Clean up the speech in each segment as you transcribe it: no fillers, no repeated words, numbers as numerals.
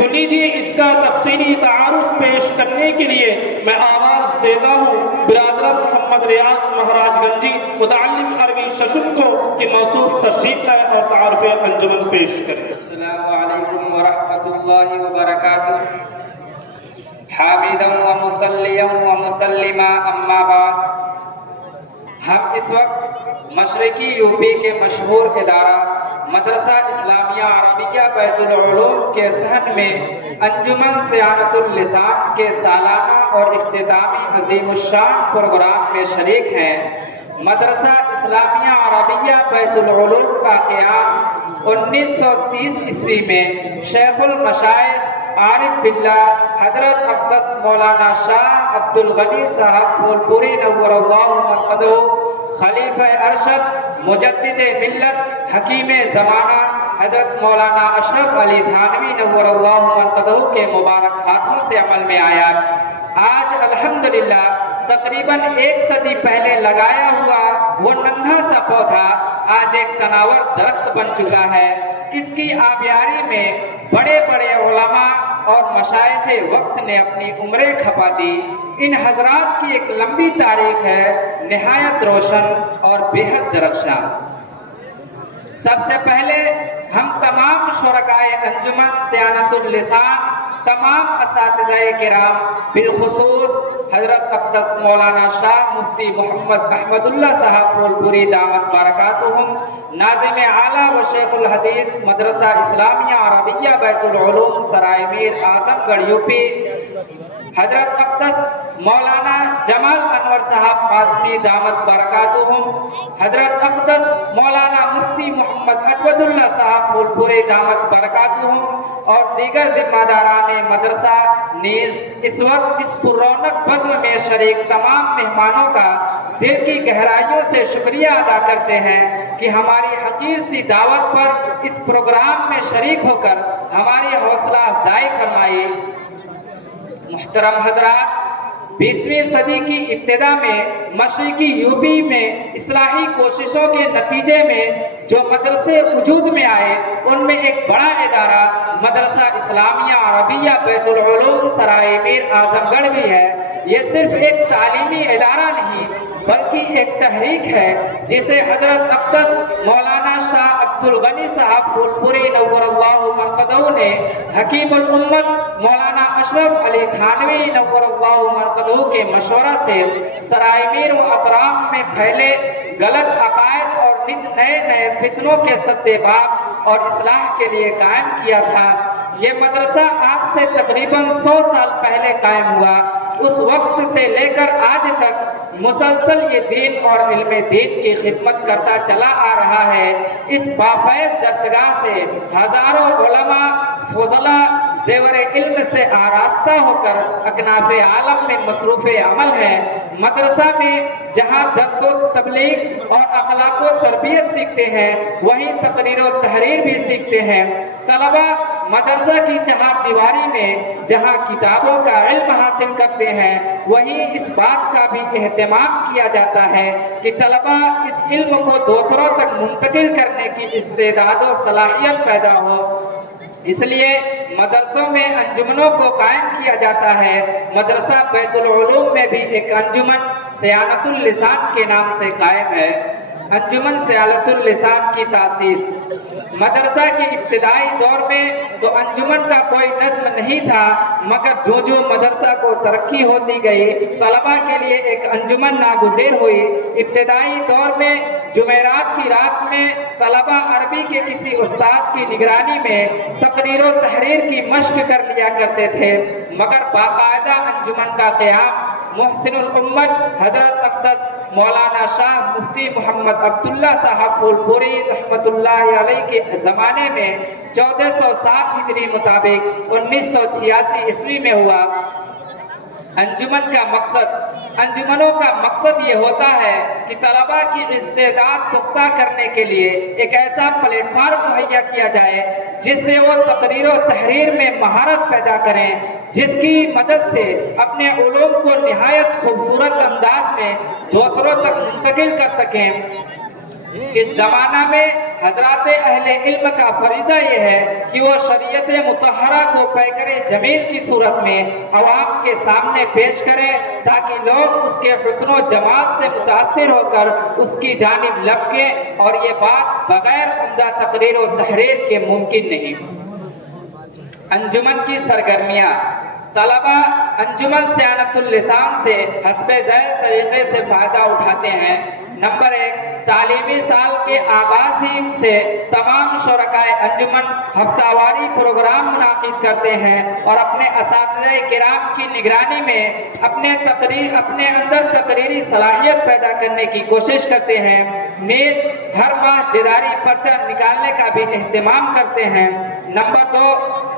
تو لیجیے اس کا تفصیلی تعارف پیش کرنے کے لیے میں آواز دیتا ہوں برادر محمد ریاض مہاراج گنجی متعلم عربی سیشن کو کہ موصوف تشریف لائے اور تعارف انجمن پیش کریں۔ السلام علیکم ورحمۃ اللہ وبرکاتہ۔ حامدا ومصلیا ومسلما اما بعد، ہم اس وقت مشرقی یو پی کے مشہور ادارہ مدرسہ اسلامیہ عربیہ بیت العلوم کے صحن میں انجمن صیانت اللسان کے سالانہ اور اختتامی عظیم الشان پروگرام میں شریک ہیں۔ مدرسہ اسلامیہ عربیہ بیت العلوم کا قیام 1930 عیسوی میں شیخ المشائخ عارف باللہ حضرت اقدس مولانا شاہ عبدالغنی صاحب پھولپوری نور اللہ مرقدہ خلیفہ ارشد مجدد ملت حکیم زمانہ حضرت مولانا اشرف علی تھانوی نور اللہ مرقدہ کے مبارک ہاتھوں سے عمل میں آیا۔ آج الحمدللہ تقریباً 1 صدی پہلے لگایا ہوا وہ ننھا سا پودا آج ایک تناور درخت بن چکا ہے۔ اس کی آبیاری میں بڑے بڑے علماء اور مشائخ وقت نے اپنی عمریں کھپا دی۔ ان حضرات کی ایک لمبی تاریخ ہے، نہایت روشن اور بے حد درخشاں۔ سب سے پہلے ہم تمام شرکائے انجمن صیانت اللسان، تمام اساتذہ کرام، بالخصوص حضرت اقدس مولانا شاہ مفتی محمد احمد اللہ صاحب پھولپوری دامت برکاتہم، ناظم اعلیٰ و شیخ الحدیث مدرسہ اسلامیہ عربیہ بیت العلوم سرائے میر اعظم گڑھ یو پی، حضرت اقدس مولانا جمال انور صاحب قاسمی دامت برکاتہم، حضرت اقدس مولانا مفتی محمد اسود اللہ صاحب پھولپوری دامت برکاتہم اور دیگر ذمہ داران مدرسہ نیز اس وقت اس پررونق بزم میں شریک تمام مہمانوں کا دل کی گہرائیوں سے شکریہ ادا کرتے ہیں کہ ہماری حقیر سی دعوت پر اس پروگرام میں شریک ہو کر ہماری حوصلہ افزائی فرمائی۔ محترم حضرات، 20ویں صدی کی ابتدا میں مشرقی یو پی میں اصلاحی کوششوں کے نتیجے میں جو مدرسے وجود میں آئے ان میں ایک بڑا ادارہ مدرسہ اسلامیہ عربیہ بیت العلوم سرائے میر اعظم گڑھ بھی ہے۔ یہ صرف ایک تعلیمی ادارہ نہیں بلکہ ایک تحریک ہے جسے حضرت اقدس مولانا شاہ عبدالغنی صاحب پھولپوری نور اللہ مرقدہ نے حکیم الامت مولانا اشرف علی تھانوی نور اللہ مرقدہ کے مشورہ سے سرائے میر و اطراف میں پھیلے غلط عقائد اور نئے نئے فتنوں کے سدباب اور اصلاح کے لیے قائم کیا تھا۔ یہ مدرسہ آج سے تقریباً 100 سال پہلے قائم ہوا۔ اس وقت سے لے کر آج تک مسلسل یہ دین اور علم دین کی خدمت کرتا چلا آ رہا ہے۔ اس بافیض درسگاہ سے ہزاروں علماء فضلاء زیور علم سے آراستہ ہو کر اکناف عالم میں مصروف عمل ہیں۔ مدرسہ میں جہاں درس و تبلیغ اور اخلاق و تربیت سیکھتے ہیں وہیں تقریر و تحریر بھی سیکھتے ہیں۔ طلبہ مدرسہ کی چہار دیواری میں جہاں کتابوں کا علم حاصل کرتے ہیں وہیں اس بات کا بھی اہتمام کیا جاتا ہے کہ طلبہ اس علم کو دوسروں تک منتقل کرنے کی استعداد و صلاحیت پیدا ہو۔ اس لیے مدرسوں میں انجمنوں کو قائم کیا جاتا ہے۔ مدرسہ بیت العلوم میں بھی ایک انجمن صیانت اللسان کے نام سے قائم ہے۔ انجمن صیانت اللسان کی تاسیس مدرسہ کے ابتدائی دور میں تو انجمن کا کوئی نظم نہیں تھا، مگر جو مدرسہ کو ترقی ہوتی گئی طلبہ کے لیے ایک انجمن ناگزیر ہوئی۔ ابتدائی دور میں جمعرات کی رات میں طلبہ عربی کے کسی استاد کی نگرانی میں تقریر و تحریر کی مشق کر لیا کرتے تھے، مگر باقاعدہ انجمن کا قیام محسن الامت حضرت اقدس مولانا شاہ مفتی محمد عبداللہ صاحب پھولپوری رحمت اللہ علیہ کے زمانے میں 1407 ہجری مطابق 1986 عیسوی میں ہوا۔ انجمنوں کا مقصد یہ ہوتا ہے کہ طلبہ کی استعداد پختہ کرنے کے لیے ایک ایسا پلیٹ فارم مہیا کیا جائے جس سے وہ تقریر و تحریر میں مہارت پیدا کریں، جس کی مدد سے اپنے علوم کو نہایت خوبصورت انداز میں دوسروں تک منتقل کر سکیں۔ اس زمانہ میں حضرات اہل علم کا فریضہ یہ ہے کہ وہ شریعت مطہرہ کو پیکر جمیل کی صورت میں عوام کے سامنے پیش کرے تاکہ لوگ اس کے حسن و جمال سے متاثر ہو کر اس کی جانب لپکیں، اور یہ بات بغیر عمدہ تقریر و تحریر کے ممکن نہیں۔ انجمن کی سرگرمیاں: طلبہ انجمن صیانت اللسان سے حسب ذیل طریقے سے فائدہ اٹھاتے ہیں۔ نمبر 1، تعلیمی سال کے آغاز ہی سے تمام شرکائے انجمن ہفتہ واری پروگرام منعقد کرتے ہیں اور اپنے اساتذہ کرام کی نگرانی میں اپنے اندر تقریری صلاحیت پیدا کرنے کی کوشش کرتے ہیں۔ نیز ہر ماہ جداری پرچہ نکالنے کا بھی اہتمام کرتے ہیں۔ نمبر 2،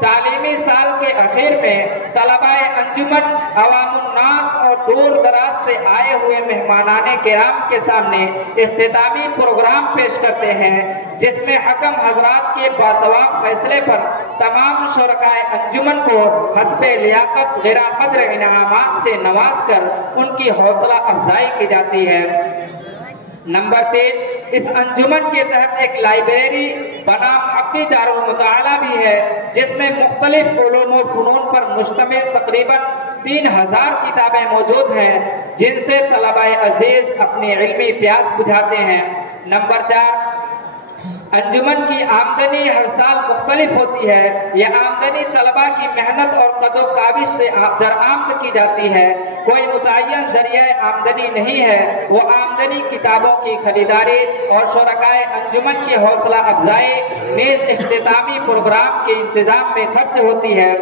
تعلیمی سال کے اخیر میں طلبہ انجمن عوام الناس اور دور دراز سے آئے ہوئے مہمانان کرام کے سامنے اختتامی پروگرام پیش کرتے ہیں، جس میں حکم حضرات کے باثبات فیصلے پر تمام شرکائے انجمن کو حسب لیاقت غیر قدر انعامات سے نواز کر ان کی حوصلہ افزائی کی جاتی ہے۔ نمبر 3، اس انجمن کے تحت ایک لائبریری بنام حقی دارالمطالعہ بھی ہے، جس میں مختلف علوم و فنون پر مشتمل تقریباً 3000 کتابیں موجود ہیں، جن سے طلبہ عزیز اپنی علمی پیاس بجھاتے ہیں۔ نمبر 4، انجمن کی آمدنی ہر سال مختلف ہوتی ہے۔ یہ آمدنی طلبہ کی محنت اور قد و کاوش سے درآمد کی جاتی ہے۔ کوئی متعین ذریعہ آمدنی نہیں ہے۔ وہ آمدنی کتابوں کی خریداری اور شرکائے انجمن کی حوصلہ افزائی نیز اختتامی پروگرام کے انتظام میں خرچ ہوتی ہے،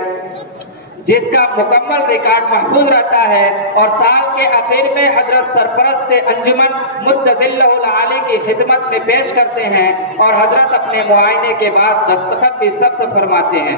جس کا مکمل ریکارڈ محفوظ رہتا ہے اور سال کے آخر میں حضرت سرپرست انجمن مدظلہ العالی کی خدمت میں پیش کرتے ہیں اور حضرت اپنے معائنے کے بعد دستخط بھی ثبت فرماتے ہیں۔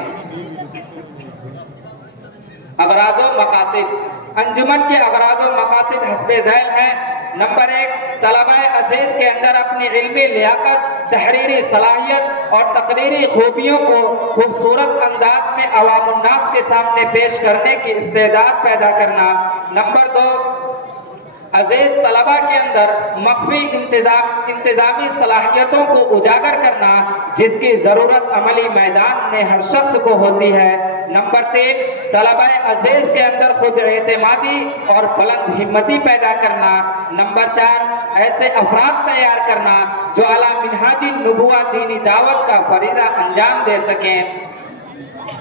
اغراض و مقاصد: انجمن کے اغراض و مقاصد حسب ذیل ہیں۔ نمبر 1، طلبہ عزیز کے اندر اپنی علمی لیاقت، تحریری صلاحیت اور تقریری خوبیوں کو خوبصورت انداز میں عوام الناس کے سامنے پیش کرنے کی استعداد پیدا کرنا۔ نمبر 2، عزیز طلبہ کے اندر مخفی انتظامی صلاحیتوں کو اجاگر کرنا، جس کی ضرورت عملی میدان میں ہر شخص کو ہوتی ہے۔ نمبر 3، طلبہ عزیز کے اندر خود اعتمادی اور بلند ہمتی پیدا کرنا۔ نمبر 4، ایسے افراد تیار کرنا جو اعلیٰ منہاج النبوہ دینی دعوت کا فریضہ انجام دے سکیں۔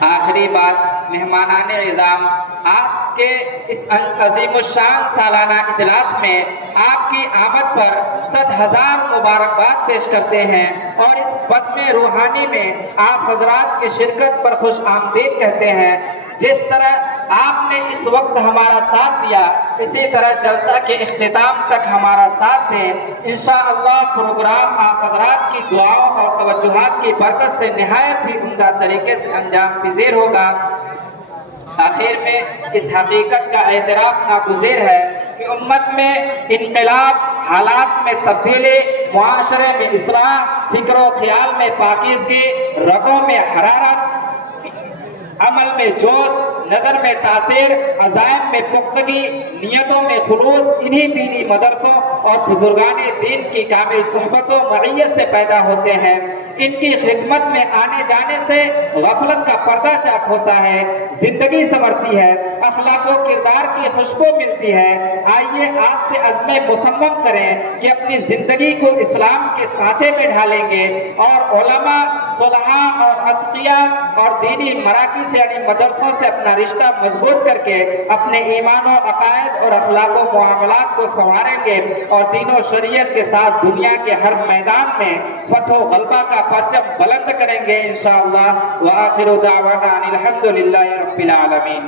آخری بات، مہمانان اعظام، آپ کے اس عظیم الشان سالانہ اجلاس میں آپ کی آمد پر 100,000 مبارکباد پیش کرتے ہیں اور اس بزم روحانی میں آپ حضرات کی شرکت پر خوش آمدید کہتے ہیں۔ جس طرح آپ نے اس وقت ہمارا ساتھ دیا، اسی طرح جلسہ کے اختتام تک ہمارا ساتھ دیں۔ انشاءاللہ پروگرام آپ حضرات کی دعاؤں اور توجہات کی برکت سے نہایت ہی عمدہ طریقے سے انجام پذیر ہوگا۔ آخر میں اس حقیقت کا اعتراف ناگزیر ہے کہ امت میں انقلاب، حالات میں تبدیلی، معاشرے میں اصلاح، فکر و خیال میں پاکیزگی، رگوں میں حرارت، عمل میں جوش، نظر میں تاثیر، عزائم میں پختگی، نیتوں میں خلوص انہی دینی مدرسوں اور بزرگان دین کی کامل صحبت و معیت سے پیدا ہوتے ہیں۔ ان کی خدمت میں آنے جانے سے غفلت کا پردہ چاک ہوتا ہے، زندگی سنورتی ہے، اخلاق و کردار کی خوشبو ملتی ہے۔ آئیے آج سے عزم مصمم کریں کہ اپنی زندگی کو اسلام کے سانچے میں ڈھالیں گے اور علماء، صلحاء اور اتقیاء اور دینی مراکز یعنی مدرسوں سے اپنا رشتہ مضبوط کر کے اپنے ایمان و عقائد اور اخلاق و معاملات کو سنواریں گے اور دین و شریعت کے ساتھ دنیا کے ہر میدان میں فتح و غلبہ کا پرچم بلند کریں گے انشاءاللہ۔ وآخر دعوانا ان الحمد للہ رب العالمین۔